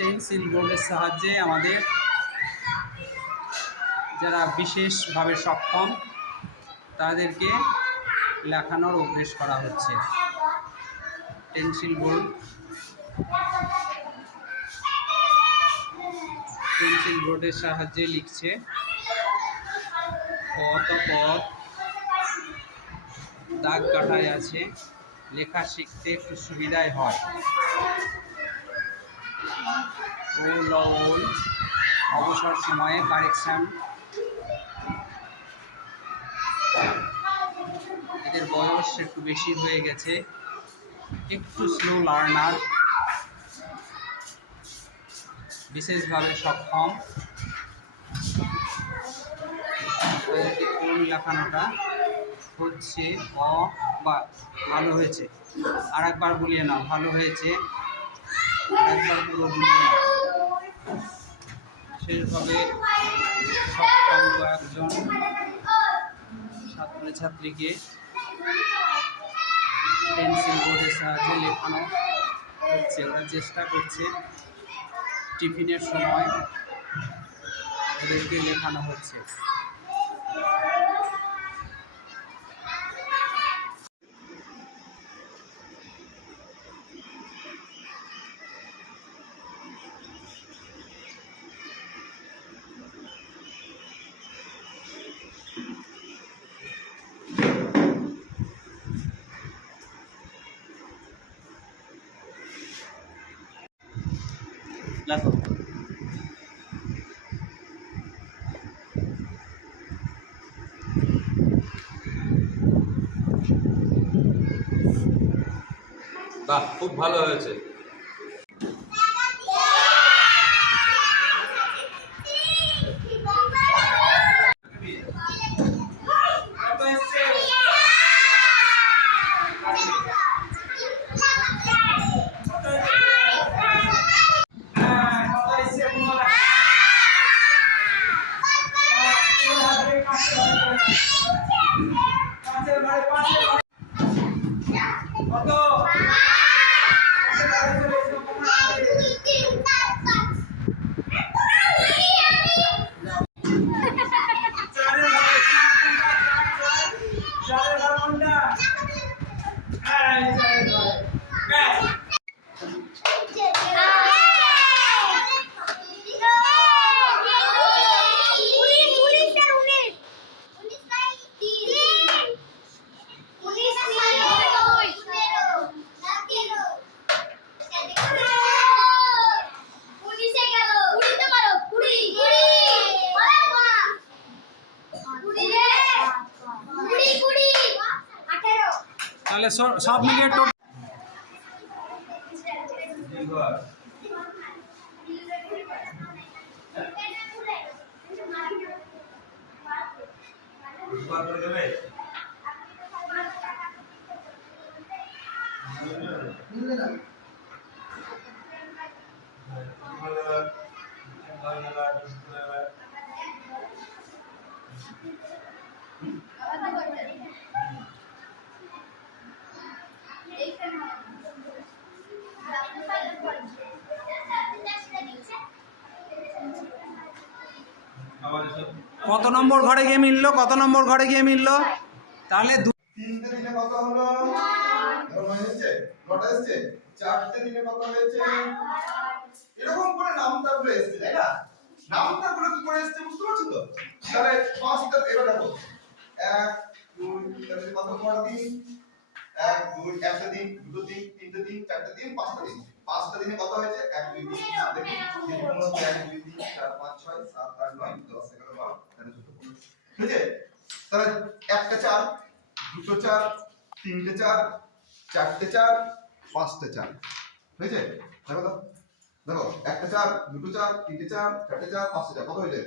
Pencil বোর্ডের সাহায্যে আমাদের যারা বিশেষভাবে সক্ষম তাদেরকে লেখানোর অভ্যেস করা হচ্ছে। পেন্সিল বোর্ডের সাহায্যে লিখছে। কত পথ দাগ কাটায় আছে, লেখা শিখতে একটু সুবিধাই হয়। ওল অবসর সময়ে কারেকশন। এদের বয়স একটু বেশি হয়ে গেছে, একটু স্লো লার্নার, বিশেষভাবে সক্ষম। কোন লেখানোটা হচ্ছে বা ভালো হয়েছে, আর একবার বলিয়ে নাও ভালো হয়েছে, আরেকবার পুরো বলিয়ে নাও। বিশেষভাবে সক্ষম কয়েকজন ছাত্রছাত্রীকে পেন্সিল বোর্ডের সাহায্যে লেখানো হচ্ছে। ওরা চেষ্টা করছে টিফিনের সময় ওদেরকে লেখানো হচ্ছে। দেখো বাহ, খুব ভালো হয়েছে। তাহলে সব মিলিয়ে কত নম্বর ঘরে গিয়ে মিললো? কত নম্বর ঘরে গিয়ে মিললো? তাহলে তিনটে দিনে কত হলো? হয়েছে 9টা এসেছে। চারটে দিনে কত হয়েছে? এরকম করে নামতাগুলো এসেছে, তাই না? নামতাগুলো কি করে এসেছে বুঝতে পারছো তো? তাহলে পাঁচটা এবার দেখো 1 2 তাহলে কত কটা দিন? 1 2 একটা দিন, দুটো দিন, তিনটে দিন, চারটে দিন, পাঁচটা দিন। পাঁচটা দিনে কত হয়েছে? 1 2 3 দেখি এরকম হচ্ছে 1 2 3 4 5 6 7 8 9 10 11 12 13 14 15 হয়েছে? তাহলে একটা 4 দুটো 4 তিনটে 4 চারটে 4 পাঁচটা 4 হয়েছে? দেখো তো, দেখো একটা 4 দুটো 4 তিনটে 4 চারটে 4 পাঁচটা 4 কত হয়েছে?